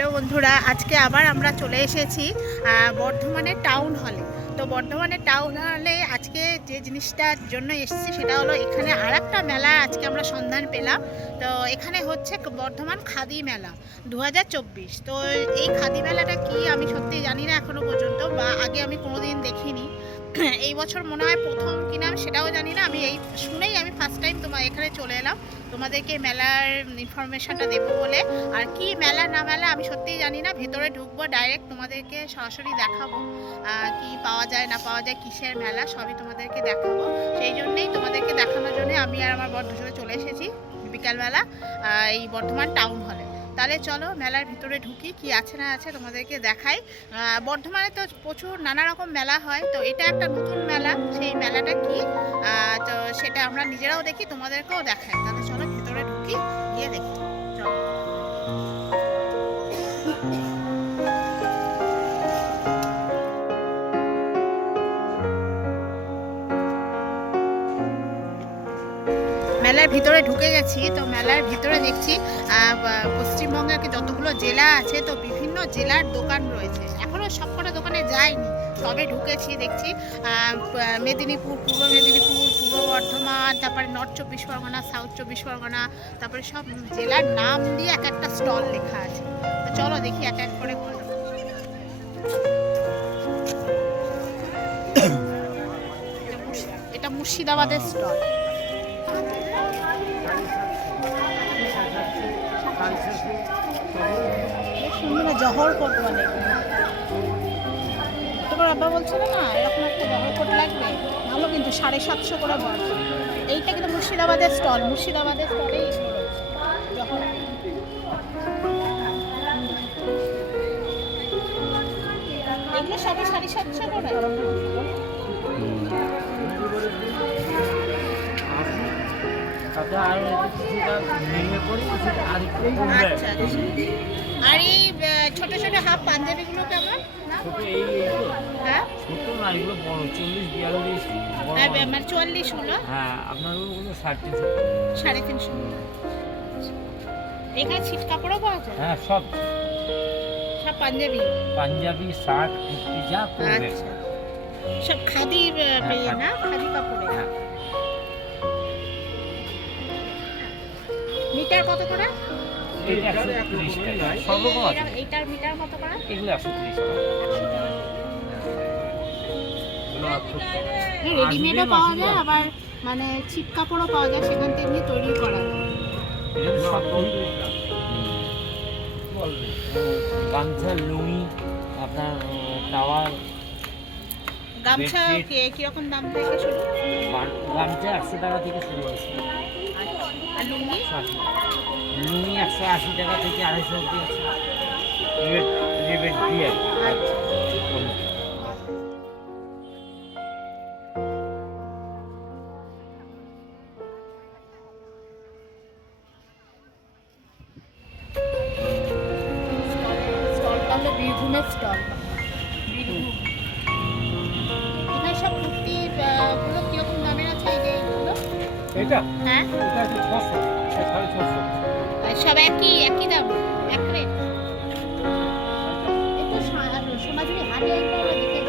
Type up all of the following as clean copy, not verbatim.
Hello বন্ধুরা, আজকে আবার আমরা চলে এসেছি বর্ধমানের টাউন হলে। তো বর্ধমানের টাউন হলে আজকে যে জিনিসটার জন্য এসেছি সেটা হলো এখানে আর একটা মেলা আজকে আমরা সন্ধান পেলাম। তো এখানে হচ্ছে বর্ধমান খাদি মেলা 2024। তো এই খাদি মেলাটা কি আমি সত্যি জানি না এখনো পর্যন্ত, বা আগে আমি কোনোদিন দেখিনি। এই বছর মনে হয় প্রথম কিনা সেটাও জানি না, আমি এই শুনেই আমি ফার্স্ট টাইম তোমার এখানে চলে এলাম তোমাদেরকে মেলার ইনফরমেশনটা দেবো বলে। আর কি মেলা না মেলা আমি সত্যিই জানি না, ভেতরে ঢুকবো ডাইরেক্ট তোমাদেরকে সরাসরি দেখাবো কি পাওয়া যায় না পাওয়া যায়, কিসের মেলা সবই তোমাদেরকে দেখাবো। সেই জন্যেই তোমাদেরকে দেখানোর জন্য আমি আর আমার বর দুজনে চলে এসেছি বিকালবেলা এই বর্ধমান টাউন হলে। তাহলে চলো মেলার ভিতরে ঢুকি, কি আছে না আছে তোমাদেরকে দেখাই। বর্ধমানে তো প্রচুর নানা রকম মেলা হয়, তো এটা একটা নতুন মেলা। সেই মেলাটা কি তো সেটা আমরা নিজেরাও দেখি, তোমাদেরকেও দেখাই। তাহলে চলো ভিতরে ঢুকি, গিয়ে দেখি। চলো। মেলার ভিতরে ঢুকে গেছি। তো মেলার ভিতরে দেখছি পশ্চিমবঙ্গের যতগুলো জেলা আছে তো বিভিন্ন জেলার দোকান রয়েছে। এখনও সবকটা দোকানে যাইনি, তবে ঢুকেছি। দেখছি মেদিনীপুর, পূর্ব মেদিনীপুর, পূর্ব বর্ধমান, তারপরে নর্থ 24 পরগনা, সাউথ 24 পরগনা, তারপরে সব জেলার নাম দিয়ে এক একটা স্টল লেখা আছে। তো চলো দেখি এক এক করে। এটা মুর্শিদাবাদের স্টল। জহর কোট বলে। তোমার আব্বা বলছিল না এরকম একটা জহর কোট লাগবে, ভালো কিন্তু 750 করে বড়। এইটা কিন্তু মুর্শিদাবাদের স্টল, মুর্শিদাবাদের স্টলেই জহর। এগুলো সবই 750 করে। আচ্ছা, আর এই ছোট ছোট হাফ পাঞ্জাবিগুলো কেমন? হ্যাঁ, মানে 44 হলো। সাড়ে 350। এখানে ছিট কাপড়ও পাওয়া যায়? হ্যাঁ, সব পাঞ্জাবি শার্ট, কুর্তি যা করবে সব খাদি না, খাদি কাপড়ে। মিটার কত করে? এইটার মিটার কত করে? এগুলো 130 টাকা। রেডিমেডও পাওয়া যায়, আবার মানে ছিট কাপড়ও পাওয়া যায়, সেখান থেকে এমনি তৈরি করা। গামছা, লুঙ্গি, আপনার টাওয়ার। গামছা কিরকম দাম থেকে শুরু? গামছা 100 টাকা থেকে শুরু হয়েছে। আর লুঙ্গি? লুঙ্গি 180 টাকা থেকে 250 অবধি আছে। রেবেট দিয়ে স্টলটা হলো বীরভূমের স্টল। বীরভূম এখানে সব কুর্তি গুলো কিরকম দামের আছে? এই যে এইগুলো, এটা হ্যাঁ এটা 600, 650। সব একই দাম, এক রেট। একটু সোনাঝুরি হাটে একবার দেখে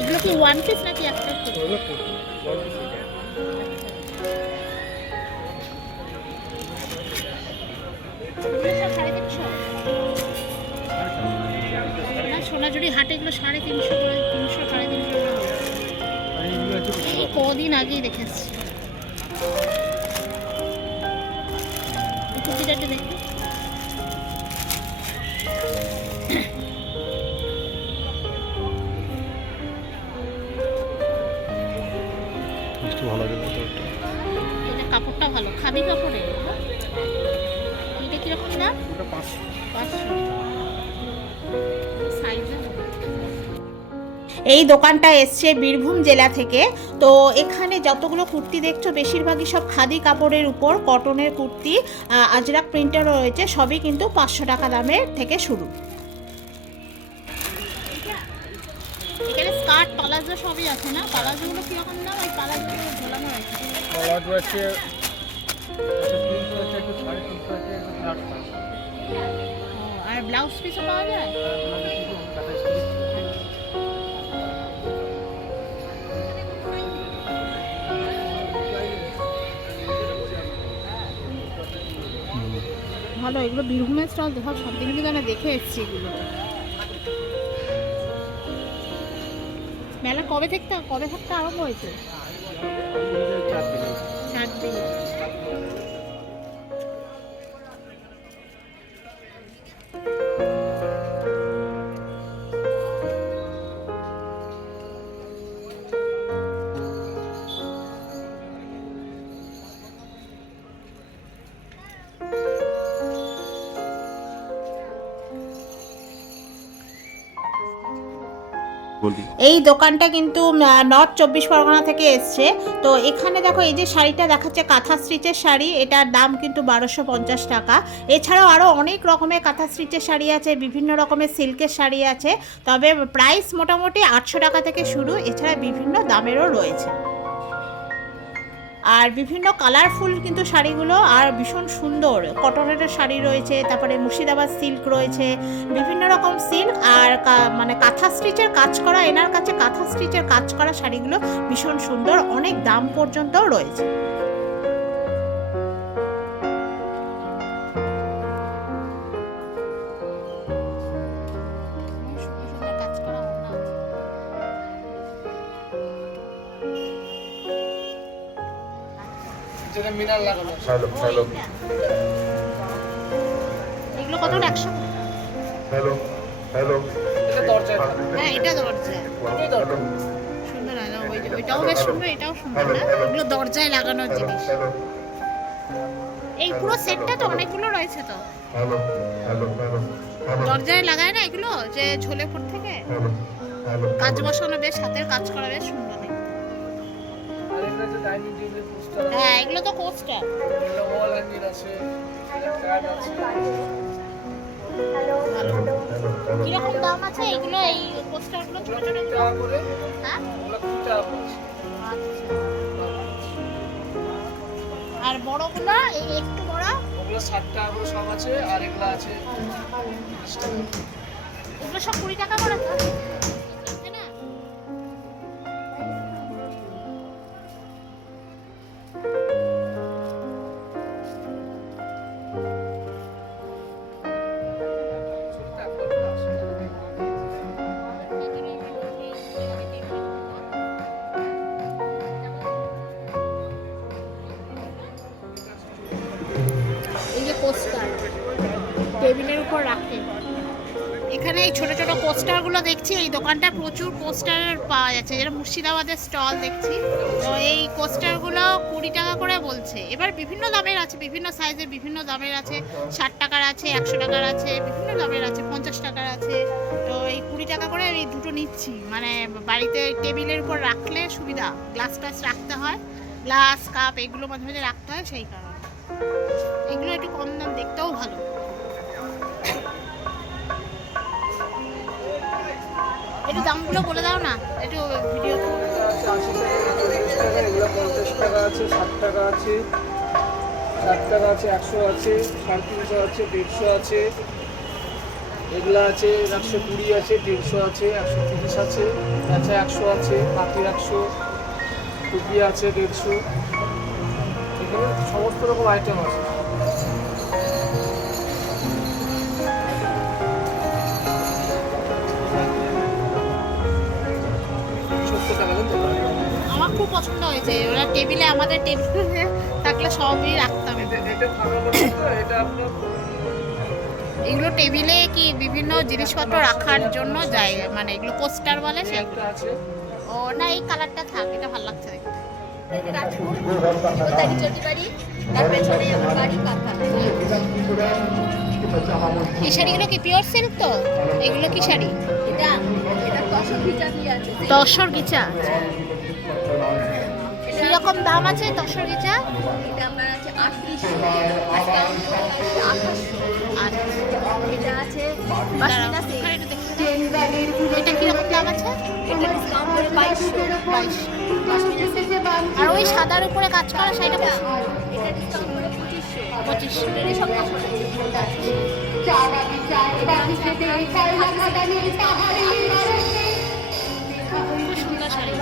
এগুলো কি ওয়ান পিস নাকি একটা? সোনাঝুরি হাটে এগুলো 350 করে, 300, 350 করে। এই কদিন আগেই দেখেছি। কুর্তিটা একটু দেখি। এটা কাপড়টা ভালো, খাদি কাপড়ের। এটা কিরকম দাম? 500। এই দোকানটা এসছে বীরভূম জেলা থেকে। তো এখানে যতগুলো কুর্তি দেখছো বেশিরভাগই সব খাদি কাপড়ের উপর, কটনের কুর্তি, আজরাক প্রিন্টার রয়েছে, সবই কিন্তু 500 টাকা দামের থেকে শুরু। এখানে স্কার্ট পালাজো সবই আছে না? পালাজোগুলো কিরকম দাম? ওই পালাজোগুলো ঝোলানো রয়েছে। পালাজো আছে 300 আছে, একটু 350 আছে, একটু 400 আছে। আর ব্লাউজ পিসও পাওয়া যায়? ভালো, এগুলো বীরভূমের স্টল সব দিন কিন্তু আমি দেখে এসেছি এগুলো। মেলা কবে থাকতে আরম্ভ হয়েছে? 4 দিন। এই দোকানটা কিন্তু নর্থ 24 পরগনা থেকে এসছে। তো এখানে দেখো এই যে শাড়িটা দেখাচ্ছে কাঁথা স্টিচের শাড়ি, এটার দাম কিন্তু 1250 টাকা। এছাড়াও আরও অনেক রকমের কাঁথা স্টিচের শাড়ি আছে, বিভিন্ন রকমের সিল্কের শাড়ি আছে, তবে প্রাইস মোটামুটি 800 টাকা থেকে শুরু। এছাড়া বিভিন্ন দামেরও রয়েছে, আর বিভিন্ন কালারফুল কিন্তু শাড়িগুলো, আর ভীষণ সুন্দর কটনের শাড়ি রয়েছে, তারপরে মুর্শিদাবাদ সিল্ক রয়েছে, বিভিন্ন রকম সিল্ক আর মানে কাঁথা স্টিচের কাজ করা। এনার কাছে কাঁথা স্টিচের কাজ করা শাড়িগুলো ভীষণ সুন্দর, অনেক দাম পর্যন্তও রয়েছে। হ্যালো এগুলো কত? 100? হ্যালো হ্যালো হ্যাঁ, এটা দরজা সুন্দর। ওইটাও বেশ সুন্দর, এটাও সুন্দর না? এগুলো দরজায় লাগানোর জিনিস। এই পুরো সেটটা তো অনেকগুলো রয়েছে তো। হ্যালো হ্যালো হ্যালো দরজায় লাগায় না এগুলো, যে ঝোলে পড় থেকে কাজ বসানো, বেশ হাতের কাজ করা, বেশ সুন্দর দেখতে। হ্যাঁ, এগুলো তো কোস্টার। কিরকম দাম আছে এগুলো? এই কোস্টারগুলো ছোট ছোট করে? হ্যাঁ, আর বড়গুলো এই একটু বড় ওগুলো 60 টাকা করে সব আছে, আর এগুলো আছে এগুলো সব 20 টাকা করে তো, তাই না? এই যে কোস্টার টেবিলের উপর রাখে, এখানে এই ছোট ছোট কোস্টারগুলো দেখছি। এই দোকানটা প্রচুর কোস্টার পাওয়া যাচ্ছে, যেটা মুর্শিদাবাদের স্টল দেখছি। তো এই কোস্টারগুলো 20 টাকা করে বলছে। এবার বিভিন্ন দামের আছে, বিভিন্ন সাইজের বিভিন্ন দামের আছে, 60 টাকার আছে, 100 টাকার আছে, বিভিন্ন দামের আছে, 50 টাকার আছে। তো এই 20 টাকা করে আমি দুটো নিচ্ছি, মানে বাড়িতে টেবিলের উপর রাখলে সুবিধা। গ্লাস টাস রাখতে হয়, গ্লাস কাপ এগুলো মাঝে মাঝে রাখতে হয়, সেই কারণে এগুলো একটু কম দাম, দেখতেও ভালো। একটু দামগুলো বলে দাও না, একটু ভিডিও। 80 টাকা, এগুলো 50 টাকা আছে, 60 টাকা আছে, 60 টাকা আছে, 100 আছে, 350 আছে, 150 আছে, এগুলো আছে 120 আছে, 150 আছে, 130 আছে, আচ্ছা 100 আছে, হাতি 100, টুপি আছে 150। এখানে সমস্ত রকম আইটেম আছে। আমার খুব পছন্দ হয়েছে, ওরা টেবিলে, আমাদের টেবিলে থাকলে সবই রাখতাম। এগুলো টেবিলে কি বিভিন্ন জিনিসপত্র রাখার জন্য জায়গা, মানে এগুলো কোস্টার বলে, সেগুলো। ও না, এই কালারটা থাক, এটা ভালো লাগছে দেখতে। এই শাড়িগুলো কি পিওর সিল্ক তো? এগুলো কি শাড়ি? তসর গিচা। কিরকম দাম আছে তসর গিচা? এটা কিরকম দাম আছে? এটা ডিসকাউন্ট করে 2200। আর ওই সাদার উপরে কাজ করা শাড়িটা কত? এটা ডিসকাউন্ট করে 2500। 2500। এটারই সব কাপড় আছে। খুব সুন্দর শাড়ি।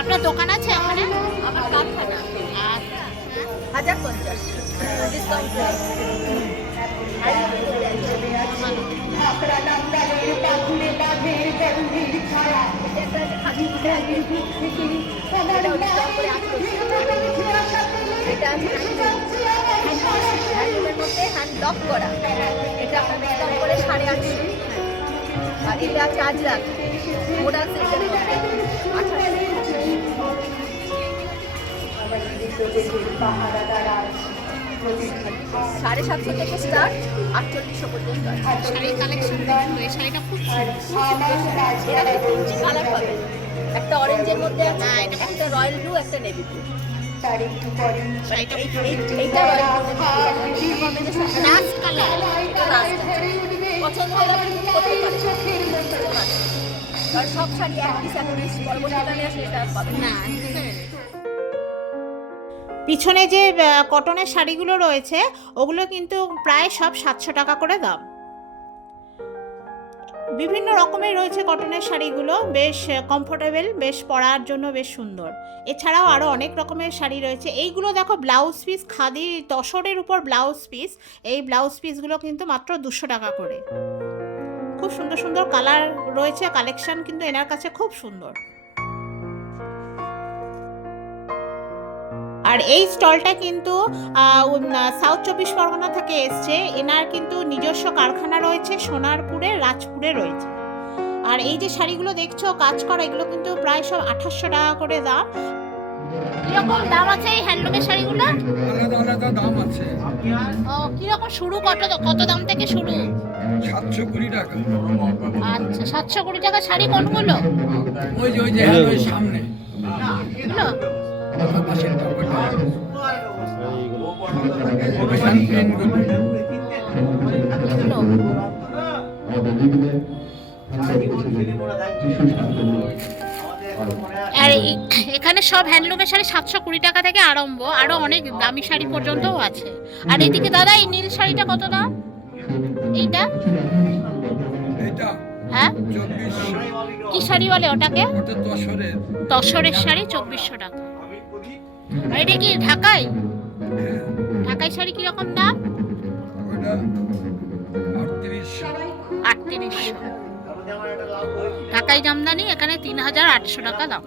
আপনার দোকান আছে ওখানে? আমার কারখানা আচ্ছা। 1050 ডিসকাউন্ট করে। এটা হ্যান্ডলুমের মধ্যে হ্যান্ড ব্লক করা, এটা আপনার ডিসকাউন্ট করে 850। আর এটা আছে আজরাক মোডাল সেটের মধ্যে 750 থেকে স্টার্ট 4800 পর্যন্ত আছে। শাড়ির কালেকশন দেখুন, এই শাড়িটা খুব সুন্দর। এখানে 3টি কালার পাবেন, একটা অরেঞ্জের মধ্যে আছে, হ্যাঁ, এটা একটা রয়্যাল ব্লু, একটা নেভি ব্লু। শাড়িটা এইটা royal blue combination rushed colour. এটা লাস্ট পছন্দ হলে আপনি বুক করতে পারেন। কারণ সব শাড়ি এক পিস পরবর্তীকালে আসলে এটা আর পাবেন না। না, পিছনে যে কটনের শাড়িগুলো রয়েছে ওগুলো কিন্তু প্রায় সব 700 টাকা করে দাম। বিভিন্ন রকমের রয়েছে কটনের শাড়িগুলো, বেশ কমফোর্টেবল, বেশ পরার জন্য বেশ সুন্দর। এছাড়াও আরও অনেক রকমের শাড়ি রয়েছে। এইগুলো দেখো ব্লাউজ পিস, খাদি তসরের উপর ব্লাউজ পিস। এই ব্লাউজ পিসগুলো কিন্তু মাত্র 200 টাকা করে। খুব সুন্দর সুন্দর কালার রয়েছে, কালেকশন কিন্তু এনার কাছে খুব সুন্দর। আর এই স্টলটা কিন্তু সাউথ 24 পরগনা থেকে এসছে। এনার কিন্তু নিজস্ব কারখানা রয়েছে সোনারপুরে, রাজপুরে রয়েছে। আর এই যে শাড়িগুলো দেখছো কাজ করা, এগুলো কিন্তু প্রায় সব 2800 টাকা করে দাম। কিরকম দাম আছে এই হ্যান্ডলুমের শাড়িগুলো? আলাদা আলাদা দাম আছে। ও, কিরকম শুরু, কত দাম থেকে শুরু? 720 টাকা। আচ্ছা, 720 টাকা শাড়ি কোনগুলো? ওই যে ওই সামনে এগুলো? পাশের টাকাটা ওখান প্রিন্টগুলো এগুলো? আর এখানে সব হ্যান্ডলুমের শাড়ি 720 টাকা থেকে আরম্ভ, আরো অনেক দামি শাড়ি পর্যন্তও আছে। আর এদিকে দাদা এই নীল শাড়িটা কত দাম? এইটা? এটা হ্যাঁ, 2400। কি শাড়ি বলে ওটাকে? ওটা তসরের। তসরের শাড়ি 2400 টাকা। আর এটা কি ঢাকাই? হ্যাঁ, ঢাকাই শাড়ি কিরকম দাম? ওটা 3800। 3800। ঢাকাই জামদানি এখানে 3800 টাকা দাম।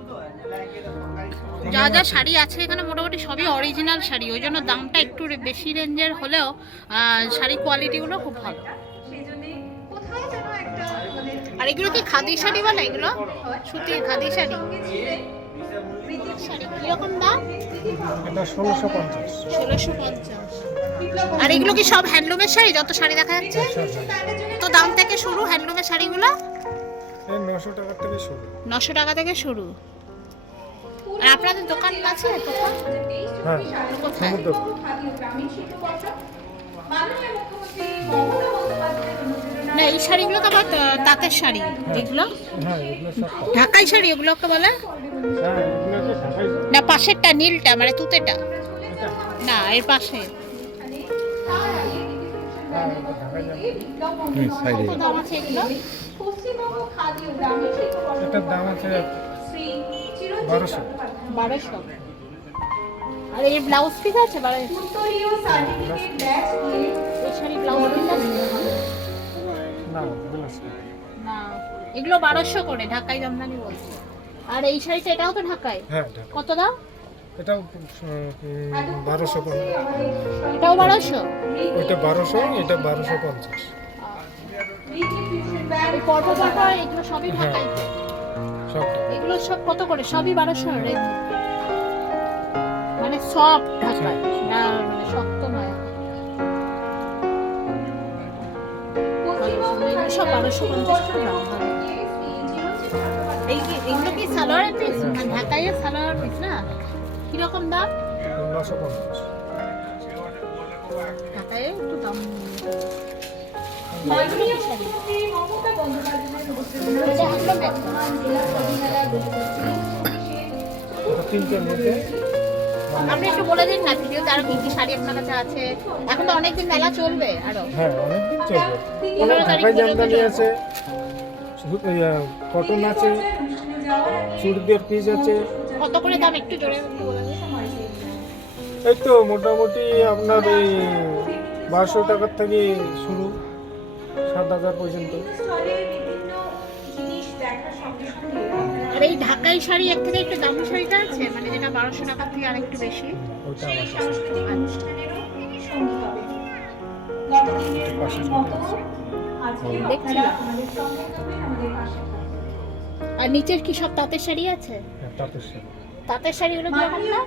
যা যা শাড়ি আছে এখানে মোটামুটি সবই অরিজিনাল শাড়ি, ওই জন্য দামটা একটু বেশি রেঞ্জের হলেও শাড়ি কোয়ালিটিগুলো খুব ভালো। আর এগুলো কি খাদি শাড়ি বলে? এগুলো সুতির খাদি শাড়ি। শাড়ি কিরকম দাম? এটা 1650। 1650। আর এগুলো কি সব হ্যান্ডলুমের শাড়ি? যত শাড়ি দেখা যাচ্ছে তো দাম থেকে শুরু হ্যান্ডলুমের শাড়িগুলো? 900 টাকা থেকে শুরু। 900 টাকা থেকে শুরু। আর আপনাদের দোকান আছে কোথাও? হ্যাঁ, কোথায়? সমুদ্র। না, এই শাড়িগুলো তো আবার তাঁতের শাড়ি। এগুলো হ্যাঁ, এগুলো সব। ঢাকাই শাড়ি এগুলোকে বলে? হ্যাঁ, এগুলো তো ঢাকাই। না, পাশেরটা নীলটা মানে তুতেটা? না, এর পাশে। হ্যাঁ, এটা ঢাকাই যাবে। কত দাম আছে এগুলো? এটার দাম আছে 1200। 1200। আর এই ব্লাউজ পিস আছে? এই শাড়ি ব্লাউজ পিস আছে? না, 1200। না, এগুলো 1200 করে ঢাকাই জামদানি বলছে। আর এই শাড়িটা এটাও তো ঢাকাই? হ্যাঁ, ঢাকা। কত দাম? এটাও 1200 পড়বে। এটাও 1200? ওইটা 1200, এটা 1250। এই পর্বতটা এগুলো সবই ঢাকাই? সবটা। এগুলো সব কত করে? সবই 1200 রেঞ্জ? মানে সব ঢাকাই না, মানে শক্ত নয়? এগুলো সব 1250 টাকা। এগুলো কি সালোয়ারের পিস? ঢাকাইয়ের সালোয়ার পিস না? কিরকম দাম? 950। ঢাকাইয়ে একটু দাম। মাননীয় মুখ্যমন্ত্রী মমতা বন্দ্যোপাধ্যায়ের এটা হলো ব্যাগ। জেলা খাদিমেলা তিনটের মধ্যে আপনি একটু বলে দিন না ভিডিওতে আরো কি কি শাড়ি আপনার কাছে আছে। এখন তো অনেকদিন মেলা চলবে আরো। হ্যাঁ অনেকদিন চলবে। 15 তারিখ ঢাকাই পর্যন্ত জামদানি চলবে। আছে, শুধু কটন আছে, চুড়িদার পিস আছে। কত করে দাম একটু জোরে একটু বলে দিন। এই তো মোটামুটি আপনার এই 1200 টাকার থেকে শুরু 7000 পর্যন্ত। আর এই ঢাকাই শাড়ি এক থেকে একটু দামি শাড়িটা আছে মানে যেটা 1200 টাকার থেকে আরেকটু বেশি। ওটা আমার কাছে পাশের মধ্যে আছে। দেখছিলাম। আর নিচের কি সব তাঁতের শাড়ি আছে? হ্যাঁ, তাঁতের শাড়ি। তাঁতের শাড়িগুলো কিরকম না?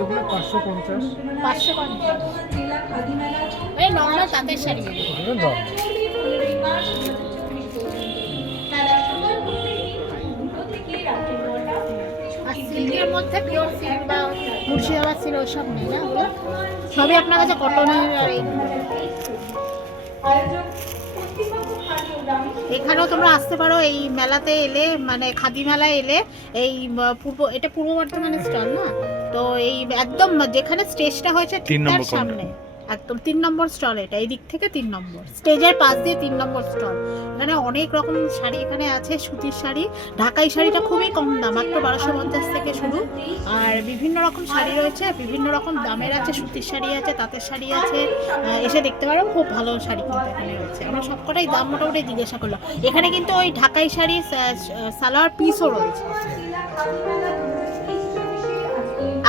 এগুলো 550। 550। এই নর্মাল তাঁতের শাড়ি। এগুলো normal। আর সিল্কের মধ্যে পিওর সিল্ক বা মুর্শিদাবাদ সিল্ক ওসব নেই না? সবই আপনার কাছে কটনের আর এইগুলো। এখানেও তোমরা আসতে পারো এই মেলাতে এলে মানে খাদি মেলায় এলে এই এটা পূর্ব বর্ধমানের স্টল না, তো এই একদম যেখানে স্টেজটা হয়েছে ঠিক তার সামনে একদম 3 নম্বর স্টল। এটা এই দিক থেকে 3 নম্বর স্টেজের পাশ দিয়ে 3 নম্বর স্টল। এখানে অনেক রকম শাড়ি এখানে আছে, সুতির শাড়ি। ঢাকাই শাড়িটা খুবই কম দাম, মাত্র 1250 থেকে শুরু। আর বিভিন্ন রকম শাড়ি রয়েছে, বিভিন্ন রকম দামের আছে, সুতির শাড়ি আছে, তাঁতের শাড়ি আছে। এসে দেখতে পারো, খুব ভালো শাড়ি কিন্তু এখানে রয়েছে। আমরা সবকটাই দাম মোটামুটি জিজ্ঞাসা করলাম। এখানে কিন্তু ওই ঢাকাই শাড়ি সালোয়ার পিসও রয়েছে।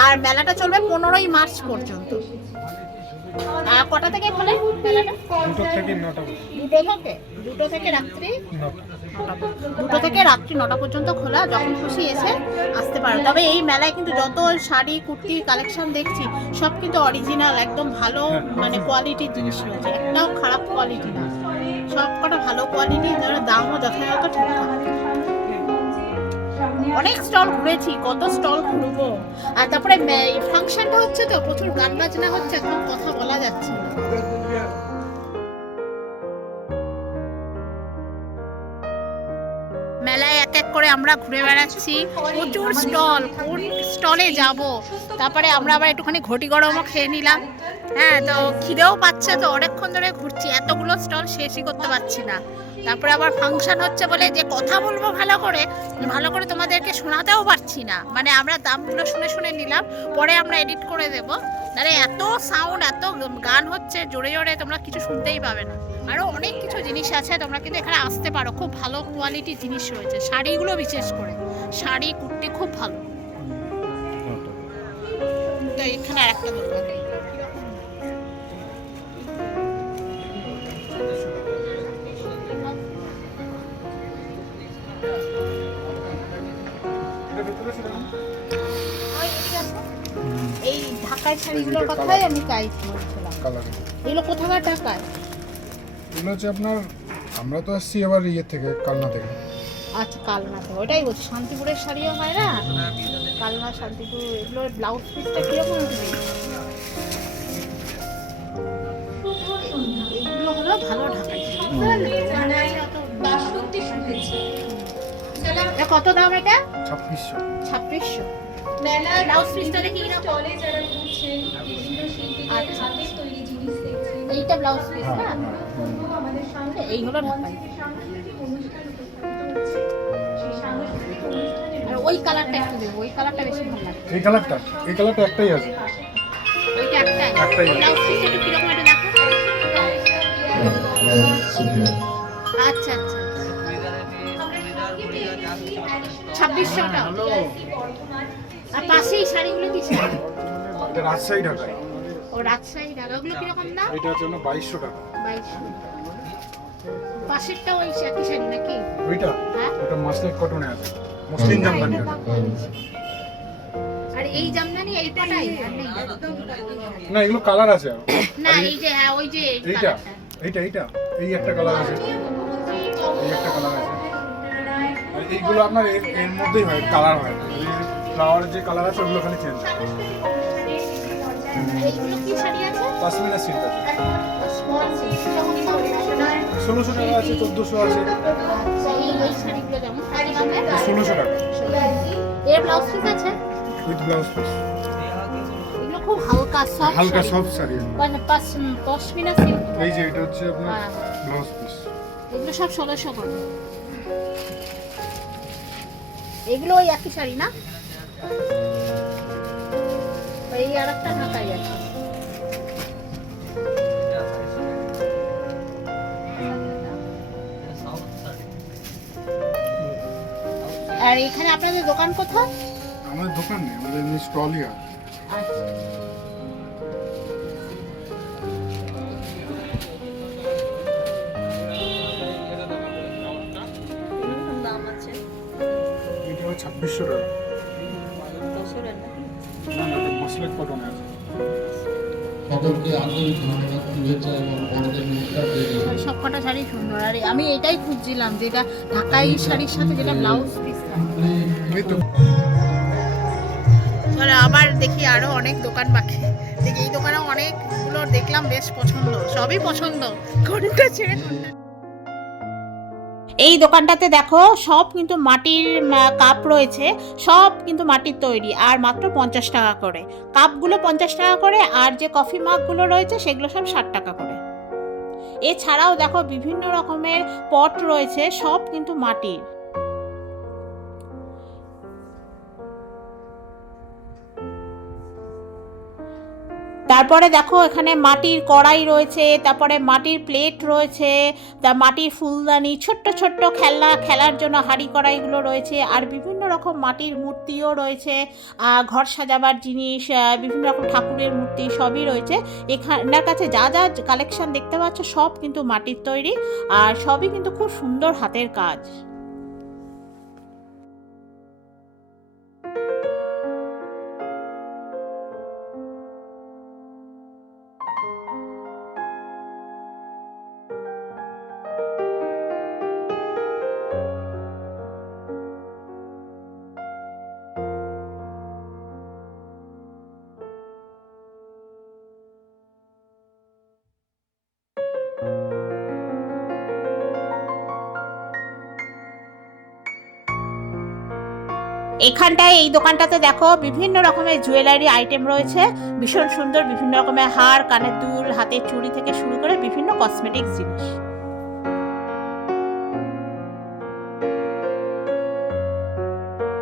আর মেলাটা চলবে 15ই মার্চ পর্যন্ত। কটা থেকে খোলে মেলাটা? 2 থেকে 9টা। 2 থেকে রাত্রি 2 থেকে রাত্রি 9টা পর্যন্ত খোলা। যখন খুশি এসে আসতে পারো। তবে এই মেলায় কিন্তু যত শাড়ি কুর্তি কালেকশন দেখছি সব কিন্তু অরিজিনাল, একদম ভালো মানে কোয়ালিটির জিনিস রয়েছে, একটাও খারাপ কোয়ালিটি না, সব কটা ভালো কোয়ালিটি, দামও যথাযথ ঠিকঠাক। অনেক স্টল ঘুরেছি, কত স্টল ঘুরবো। আর তারপরে ফাংশনটা হচ্ছে তো প্রচুর গান বাজনা হচ্ছে, একদম কথা বলা যাচ্ছে না। মেলায় এক এক করে আমরা ঘুরে বেড়াচ্ছি, প্রচুর স্টল, কোন স্টলে যাব। তারপরে আমরা আবার একটুখানি ঘটি গরমও খেয়ে নিলাম। হ্যাঁ, তো খিদেও পাচ্ছে, তো অনেকক্ষণ ধরে ঘুরছি, এতগুলো স্টল শেষই করতে পারছি না। তারপরে আবার ফাংশন হচ্ছে বলে যে কথা বলবো ভালো করে তোমাদেরকে শোনাতেও পারছি না। মানে আমরা দামগুলো শুনে শুনে নিলাম, পরে আমরা এডিট করে দেবো। তাহলে এত সাউন্ড, এত গান হচ্ছে জোরে জোরে, তোমরা কিছু শুনতেই পাবে না। আরও অনেক কিছু জিনিস আছে, তোমরা কিন্তু এখানে আসতে পারো। খুব ভালো কোয়ালিটির জিনিস রয়েছে, শাড়িগুলো বিশেষ করে শাড়ি কুর্তি খুব ভালো। তো এখানে আরেকটা দোকান। এই ঢাকাই শাড়িগুলোর কথাই আমি চাইছিলাম। এগুলো কোথাকার ঢাকায়? এগুলো হচ্ছে আপনার, আমরা তো আসছি এবার থেকে কালনা থেকে। আচ্ছা, কালনা থেকে। ওটাই বলছি, শান্তিপুরের শাড়িও হয় না? কালনা, শান্তিপুর, এগুলোর ব্লাউজ পিসটা কিরকম হবে? এগুলো হলো ভালো ঢাকাই শাড়ি। এটা কত দাম? এটা 2600। 2600। ব্লাউজ পিসটা দেখি কিরকম? এইটা ব্লাউজ পিস না? এই হলো ঢাকাই। আর ওই কালারটা একটু দেবো, ওই কালারটা বেশি ভালো লাগে। এই কালারটা একটাই আছে। ওইটা একটাই। একটাই। ব্লাউজ পিসটা একটু কিরকম এটা দেখো। আচ্ছা আচ্ছা, 2600 টাকা। আর পাশেই শাড়িগুলো কি শাড়ি? এটা রাজশাহী ঢাকায়। ও রাজশাহী ঢাকা। ওগুলো কিরকম দাম? এটা হচ্ছে 2200 টাকা। 2200। পাশেরটা ওই একই শাড়ি নাকি? ওইটা হ্যাঁ, ওটা মাসলিক কটনে আছে, মুসলিম জামদানি আছে। আর এই জামদানি এই কটাই? আর নেই? না, এগুলো কালার আছে আরো। না, এই যে হ্যাঁ, ওই যে এই এইটা কালারটা। এইটা এই একটা কালার আছে, এই একটা কালার আছে। আর এইগুলো আপনার এর মধ্যেই হয়, কালার হয়। ফ্লাওয়ারের যে কালার আছে ওগুলো খালি চেঞ্জ হয়। এইগুলো কি শাড়ি আছে? পাশমিনা সিল্ক আছে। Small silk. 1600 টাকা আছে, 1400 আছে, এই শাড়িগুলো যেমন কত দামের? 1600 টাকা এর ব্লাউজ পিস আছে? With blouse piece. এগুলো খুব হালকা সফট হালকা সফট শাড়ি। পশমিনা সিল্ক। এই যে এটা হচ্ছে আপনার হ্যাঁ। Blouse piece. এগুলো সব 1600 করে। এগুলো ওই একই শাড়ি না? এই আরেকটা ঢাকাই আছে। আর এখানে আপনাদের দোকান কোথায়? আমাদের দোকান নেই, আমাদের এমনি স্টলই আছে। আচ্ছা। দাম আছে এটা হচ্ছে 2600 টাকা। বছরের নাকি? না না, এটা মসলিন কটনে আছে। সকলকে আন্তরিক ধন্যবাদ, শুভেচ্ছা এবং বড়দের নমস্কার জানিয়ে সব কটা শাড়ি সুন্দর। আর আমি এটাই খুঁজছিলাম যেটা ঢাকাই শাড়ির সাথে যেটা ব্লাউজ পিস থাকে। এই তো চলো আবার দেখি আরো অনেক দোকান বাকি। দেখি এই দোকানে অনেকগুলো দেখলাম, বেশ পছন্দ, সবই পছন্দ, কোনটা ছেড়ে কোনটা। এই দোকানটাতে দেখো সব কিন্তু মাটির কাপ রয়েছে, সব কিন্তু মাটির তৈরি, আর মাত্র 50 টাকা করে। কাপগুলো 50 টাকা করে, আর যে কফি মাগগুলো রয়েছে সেগুলো সব 60 টাকা করে। এছাড়াও দেখো বিভিন্ন রকমের পট রয়েছে, সব কিন্তু মাটির। তারপরে দেখো এখানে মাটির কড়াই রয়েছে, তারপরে মাটির প্লেট রয়েছে, তা মাটির ফুলদানি, ছোট্ট ছোট্ট খেলার জন্য হাঁড়ি কড়াইগুলো রয়েছে, আর বিভিন্ন রকম মাটির মূর্তিও রয়েছে, ঘর সাজাবার জিনিস, বিভিন্ন রকম ঠাকুরের মূর্তি সবই রয়েছে। এখানের কাছে যা যা কালেকশন দেখতে পাচ্ছ সব কিন্তু মাটির তৈরি, আর সবই কিন্তু খুব সুন্দর হাতের কাজ। এখানটায় এই দোকানটাতে দেখো বিভিন্ন রকমের জুয়েলারি আইটেম রয়েছে, ভীষণ সুন্দর, বিভিন্ন রকমের হার, কানের দুল, হাতের চুড়ি থেকে শুরু করে বিভিন্ন কসমেটিক্স জিনিস।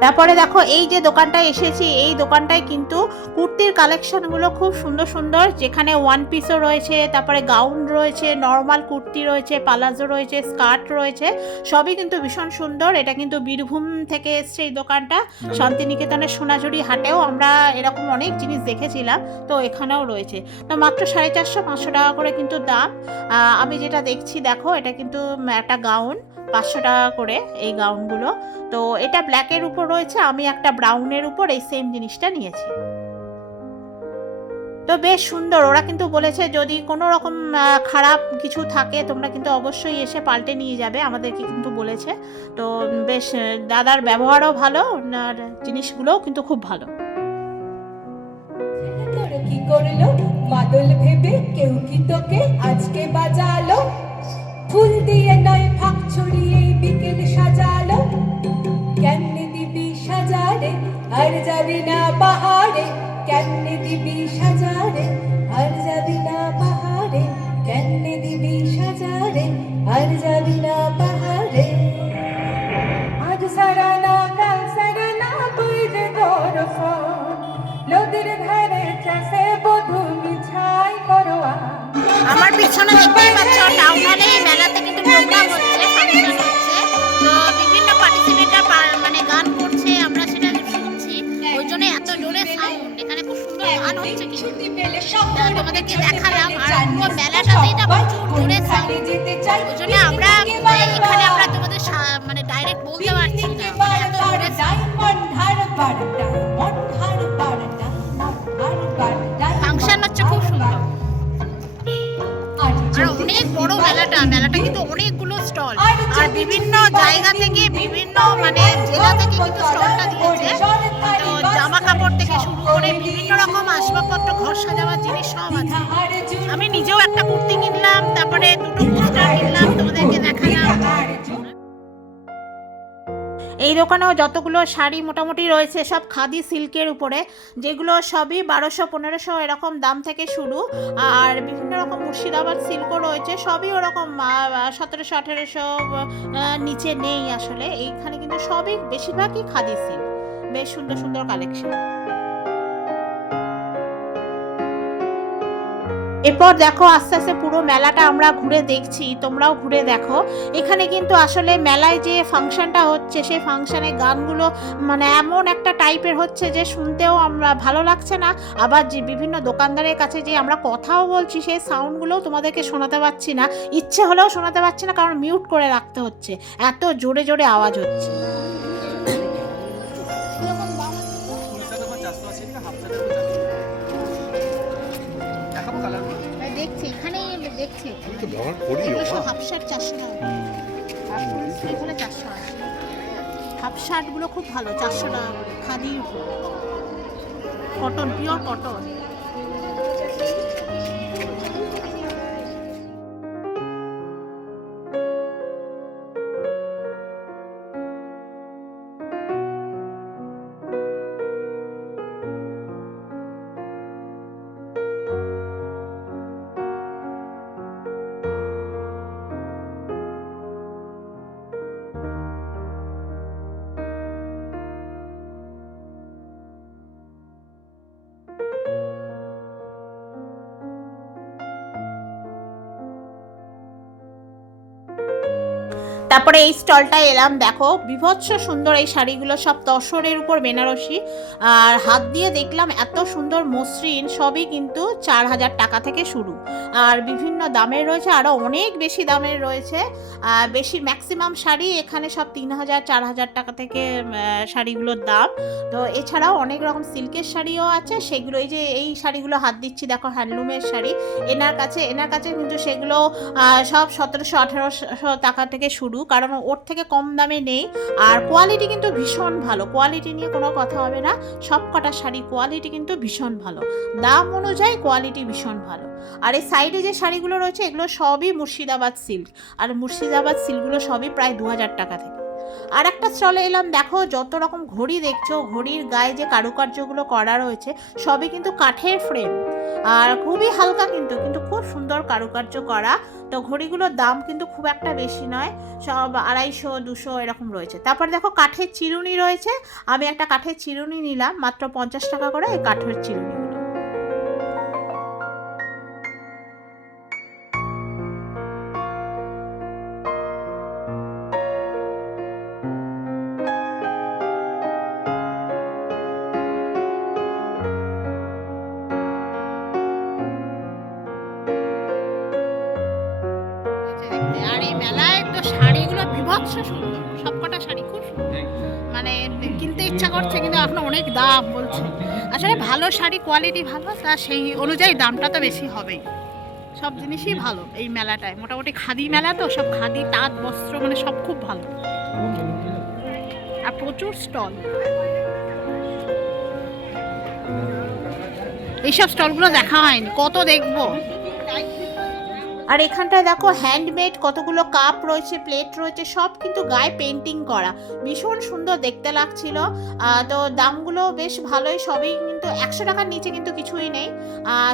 তারপরে দেখো এই যে দোকানটায় এসেছি, এই দোকানটায় কিন্তু কুর্তির কালেকশনগুলো খুব সুন্দর সুন্দর, যেখানে ওয়ান পিসও রয়েছে, তারপরে গাউন রয়েছে, নর্মাল কুর্তি রয়েছে, পালাজো রয়েছে, স্কার্ট রয়েছে, সবই কিন্তু ভীষণ সুন্দর। এটা কিন্তু বীরভূম থেকে এসছে এই দোকানটা। শান্তিনিকেতনের সোনাঝুরি হাটেও আমরা এরকম অনেক জিনিস দেখেছিলাম, তো এখানেও রয়েছে। তো মাত্র 450-500 টাকা করে কিন্তু দাম। আমি যেটা দেখছি দেখো, এটা কিন্তু একটা গাউন, 500 টাকা করে এই গাউনগুলো। তো এটা ব্ল্যাকের উপর রয়েছে, আমি একটা ব্রাউনের উপর এই সেম জিনিসটা নিয়েছি। তো বেশ সুন্দর। ওরা কিন্তু বলেছে যদি কোনো রকম খারাপ কিছু থাকে তোমরা কিন্তু অবশ্যই এসে পাল্টে নিয়ে যাবে, আমাদেরকে কিন্তু বলেছে। তো বেশ দাদার ব্যবহারও ভালো, আর জিনিসগুলোও কিন্তু খুব ভালো। তোর কি করলো মাদল ভেবে, কেউ কি তোকে আজকে বাজালো, ফুল দিয়ে নয় ফাঁক ছড়িয়ে বিকেল সাজালো, কেমনে দিবি সাজারে আর যাবি না পাহাড়ে, কেমনে দিবি সাজারে আর যাবি না পাহাড়ে, কেমনে দিবি সাজারে আর যাবি না পাহাড়ে, আজ সারানা কাল সারানা বুঝে তোর ফোন, নদীর ধারে চাষে বধু মিছাই করোয়া। আমার পিছনে দেখতেই পাচ্ছ টাউন হলে মেলাতে কিন্তু প্রোগ্রাম হচ্ছে, ফাংশন হচ্ছে। তো বিভিন্ন পার্টিসিপেন্টরা মানে গান করছে, আমরা সেটা শুনছি, ওই জন্য এত জোরে সাউন্ড। এখানে খুব সুন্দর গান হচ্ছে, কিন্তু তোমাদেরকে দেখালাম। আর পুরো মেলাটাতেই না প্রচুর জোরে সাউন্ড, ওই জন্য আমরা এখানে আমরা তোমাদের মানে ডাইরেক্ট বলতে পারছি না, মানে এত জোরে ফাংশন হচ্ছে, খুব সুন্দর। আর অনেক বড় মেলাটা কিন্তু অনেকগুলো স্টল, আর বিভিন্ন জায়গা থেকে, বিভিন্ন মানে জেলা থেকে কিন্তু স্টলটা দিয়েছে। তো জামা কাপড় থেকে শুরু করে বিভিন্ন রকম আসবাবপত্র, ঘর সাজাবার জিনিস সব আছে। আমি নিজেও একটা কুর্তি কিনলাম, তারপরে দুটো পোস্টার কিনলাম, তোমাদের দোকানেও যতগুলো শাড়ি মোটামুটি রয়েছে সব খাদি সিল্কের উপরে, যেগুলো সবই 1200-1500 এরকম দাম থেকে শুরু। আর বিভিন্ন রকম মুর্শিদাবাদ সিল্কও রয়েছে, সবই ওরকম 1700-1800 নিচে নেই আসলে। এইখানে কিন্তু সবই বেশিরভাগই খাদি সিল্ক, বেশ সুন্দর সুন্দর কালেকশন। এরপর দেখো আস্তে আস্তে পুরো মেলাটা আমরা ঘুরে দেখছি, তোমরাও ঘুরে দেখো। এখানে কিন্তু আসলে মেলায় যে ফাংশনটা হচ্ছে সেই ফাংশনে গানগুলো মানে এমন একটা টাইপের হচ্ছে যে শুনতেও আমরা ভালো লাগছে না, আবার যে বিভিন্ন দোকানদারের কাছে যে আমরা কথাও বলছি সেই সাউন্ডগুলোও তোমাদেরকে শোনাতে পারছি না, ইচ্ছে হলেও শোনাতে পারছি না, কারণ মিউট করে রাখতে হচ্ছে, এত জোরে জোরে আওয়াজ হচ্ছে। দেখছি এখানে দেখছি হাফ শার্ট 400 টাকা, এখানে 400 আছে। হাফ শার্টগুলো খুব ভালো, 400 টাকা খাদি কটন, পিওর কটন। তারপরে এই স্টলটায় এলাম, দেখো বিভৎস সুন্দর এই শাড়িগুলো, সব তসরের উপর বেনারসি, আর হাত দিয়ে দেখলাম এত সুন্দর মসৃণ, সবই কিন্তু 4000 টাকা থেকে শুরু, আর বিভিন্ন দামের রয়েছে, আরও অনেক বেশি দামের রয়েছে। বেশি ম্যাক্সিমাম শাড়ি এখানে সব 3000-4000 টাকা থেকে শাড়িগুলোর দাম। তো এছাড়াও অনেক রকম সিল্কের শাড়িও আছে, সেগুলো এই যে এই শাড়িগুলো হাত দিচ্ছি দেখো হ্যান্ডলুমের শাড়ি, এনার কাছে কিন্তু সেগুলো সব 1700-1800 টাকা থেকে শুরু, কারণ ওর থেকে কম দামে নেই। আর কোয়ালিটি কিন্তু ভীষণ ভালো, কোয়ালিটি নিয়ে কোনো কথা হবে না, সব কটা শাড়ি কোয়ালিটি কিন্তু ভীষণ ভালো, দাম অনুযায়ী কোয়ালিটি ভীষণ ভালো। আর এই সাইডে যে শাড়িগুলো রয়েছে এগুলো সবই মুর্শিদাবাদ সিল্ক, আর মুর্শিদাবাদ সিল্কগুলো সবই প্রায় 2000 টাকা থেকে। আর একটা স্টলে এলাম, দেখো যত রকম ঘড়ি দেখছো, ঘড়ির গায়ে যে কারুকার্যগুলো করা রয়েছে সবই কিন্তু কাঠের ফ্রেম, আর খুবই হালকা কিন্তু খুব সুন্দর কারুকার্য করা। তো ঘড়িগুলোর দাম কিন্তু খুব একটা বেশি নয়, সব 250-200 এরকম রয়েছে। তারপর দেখো কাঠের চিরুনি রয়েছে, আমি একটা কাঠের চিরুনি নিলাম মাত্র 50 টাকা করে এই কাঠের চিরুনিগুলো। আর এই মেলায় তো শাড়িগুলো বিভৎস সুন্দর, সবকটা শাড়ি খুব সুন্দর, মানে কিনতে ইচ্ছা করছে কিন্তু এখন অনেক দাম বলছে। আসলে ভালো শাড়ি কোয়ালিটি ভালো, তা সেই অনুযায়ী দামটা তো বেশি হবেই। সব জিনিসই ভালো এই মেলাটায়, মোটামুটি খাদি মেলা তো, সব খাদি তাঁত বস্ত্র মানে সব খুব ভালো, আর প্রচুর স্টল। এইসব স্টলগুলো দেখা হয়নি, কত দেখবো। আর এখানটায় দেখো হ্যান্ডমেড কতগুলো কাপ রয়েছে, প্লেট রয়েছে, সব কিন্তু গায়ে পেন্টিং করা, ভীষণ সুন্দর দেখতে লাগছিল। তো দামগুলো বেশ ভালোই, সবই কিন্তু 100 টাকার নিচে কিন্তু কিছুই নেই।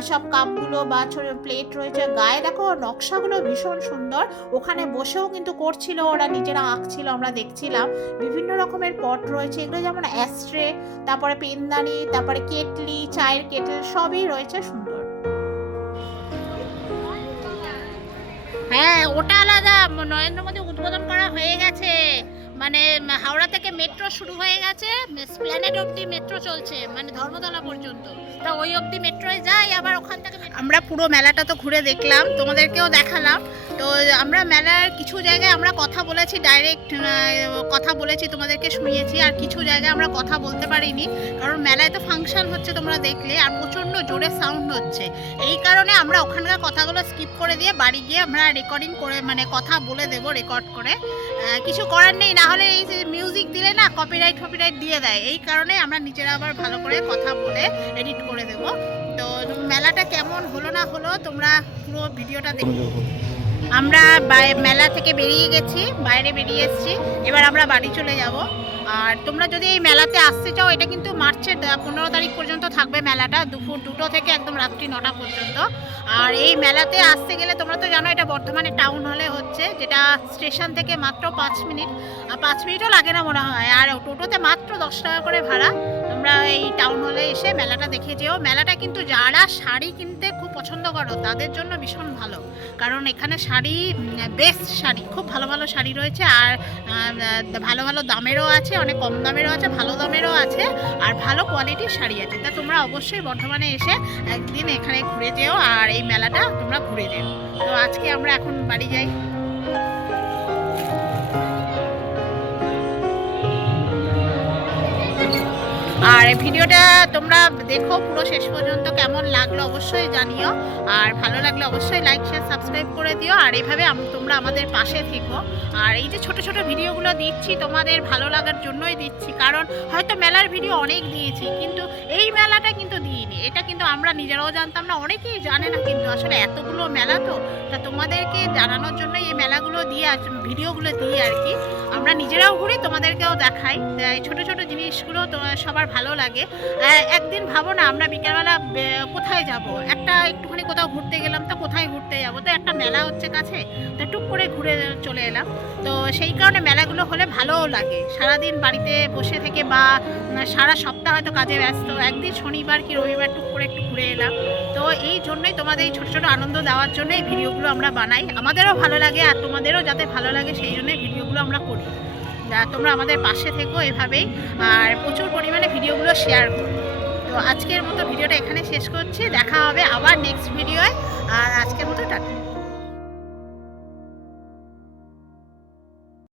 সব কাপগুলো বা প্লেট রয়েছে, গায়ে দেখো নকশাগুলো ভীষণ সুন্দর, ওখানে বসেও কিন্তু করছিল ওরা, নিজেরা আঁকছিল, আমরা দেখছিলাম। বিভিন্ন রকমের পট রয়েছে, এগুলো যেমন অ্যাস্ট্রে, তারপরে পেনদানি, তারপরে কেটলি, চায়ের কেটল, সবই রয়েছে সুন্দর। হ্যাঁ ওটা আলাদা, নরেন্দ্র মোদী উদ্বোধন করা হয়ে গেছে, মানে হাওড়া থেকে মেট্রো শুরু হয়ে গেছে, এসপ্ল্যানেড অবধি মেট্রো চলছে, মানে ধর্মতলা পর্যন্ত, তা ওই অবধি মেট্রোয় যাই, আবার ওখান থেকে আমরা পুরো মেলাটা তো ঘুরে দেখলাম, তোমাদেরকেও দেখালাম। তো আমরা মেলার কিছু জায়গায় আমরা কথা বলেছি, ডাইরেক্ট কথা বলেছি, তোমাদেরকে শুনিয়েছি, আর কিছু জায়গায় আমরা কথা বলতে পারিনি, কারণ মেলায় তো ফাংশন হচ্ছে তোমরা দেখলে, আর প্রচণ্ড জোরে সাউন্ড হচ্ছে, এই কারণে আমরা ওখানকার কথাগুলো স্কিপ করে দিয়ে বাড়ি গিয়ে আমরা রেকর্ডিং করে মানে কথা বলে দেবো রেকর্ড করে, কিছু করার নেই, না হলে এই যে মিউজিক দিলে না কপিরাইট দিয়ে দেয়, এই কারণে আমরা নিজেরা আবার ভালো করে কথা বলে এডিট করে দেবো। তো মেলাটা কেমন হলো না হলো তোমরা পুরো ভিডিওটা দেখো। আমরা মেলা থেকে বেরিয়ে গেছি, বাইরে বেরিয়ে এসেছি, এবার আমরা বাড়ি চলে যাব। আর তোমরা যদি এই মেলাতে আসতে চাও, এটা কিন্তু মার্চের 15 তারিখ পর্যন্ত থাকবে মেলাটা, দুপুর 2টো থেকে একদম রাত্রি 9টা পর্যন্ত। আর এই মেলাতে আসতে গেলে তোমরা তো জানো এটা বর্ধমানে টাউন হলে হচ্ছে, যেটা স্টেশন থেকে মাত্র 5 মিনিটও লাগে না মনে হয়। আর টোটোতে মাত্র 10 টাকা করে ভাড়া। তোমরা এই টাউন হলে এসে মেলাটা দেখে যেও। মেলাটা কিন্তু যারা শাড়ি কিনতে খুব পছন্দ করো তাদের জন্য ভীষণ ভালো, কারণ এখানে শাড়ি বেস্ট শাড়ি, খুব ভালো ভালো শাড়ি রয়েছে। আর ভালো ভালো দামেরও আছে, অনেক কম দামেরও আছে, ভালো দামেরও আছে, আর ভালো কোয়ালিটির শাড়ি আছে। তা তোমরা অবশ্যই বর্ধমানে এসে একদিন এখানে ঘুরে যেও আর এই মেলাটা তোমরা ঘুরে যেও। তো আজকে আমরা এখন বাড়ি যাই। আর ভিডিওটা তোমরা দেখো পুরো শেষ পর্যন্ত, কেমন লাগলো অবশ্যই জানিও। আর ভালো লাগলে অবশ্যই লাইক শেয়ার সাবস্ক্রাইব করে দিও। আর এইভাবে তোমরা আমাদের পাশে থেকো। আর এই যে ছোট ছোট ভিডিওগুলো দিচ্ছি তোমাদের ভালো লাগার জন্যই দিচ্ছি, কারণ হয়তো মেলার ভিডিও অনেক দিয়েছি কিন্তু এই মেলাটা কিন্তু দিইনি। এটা কিন্তু আমরা নিজেরাও জানতাম না, অনেকেই জানে না কিন্তু আসলে এতগুলো মেলা। তো তা তোমাদেরকে জানানোর জন্য এই মেলাগুলো দিয়ে ভিডিওগুলো দিই আর কি। আমরা নিজেরাও ঘুরি, তোমাদেরকেও দেখাই। এই ছোটো ছোটো জিনিসগুলো তো সবার ভালো লাগে। একদিন ভাবো না আমরা বিকেলবেলা কোথায় যাব, একটুখানি কোথাও ঘুরতে গেলাম, তো কোথায় ঘুরতে যাব, তো একটা মেলা হচ্ছে কাছে, তো টুক করে ঘুরে চলে এলাম। তো সেই কারণে মেলাগুলো হলে ভালোও লাগে। সারাদিন বাড়িতে বসে থেকে বা সারা সপ্তাহ হয়তো কাজে ব্যস্ত, একদিন শনিবার কি রবিবার টুক করে একটু ঘুরে এলাম। তো এই জন্যই তোমাদের এই ছোটো ছোটো আনন্দ দেওয়ার জন্য এই ভিডিওগুলো আমরা বানাই। আমাদেরও ভালো লাগে আর তোমাদেরও যাতে ভালো লাগে সেই জন্যই ভিডিওগুলো আমরা করি। তোমরা আমাদের পাশে থেকো এভাবেই, আর প্রচুর পরিমাণে ভিডিওগুলো শেয়ার করো। তো আজকের মতো ভিডিওটা এখানে শেষ করছি, দেখা হবে আবার নেক্সট ভিডিওয়। আর আজকের মতো টাটা।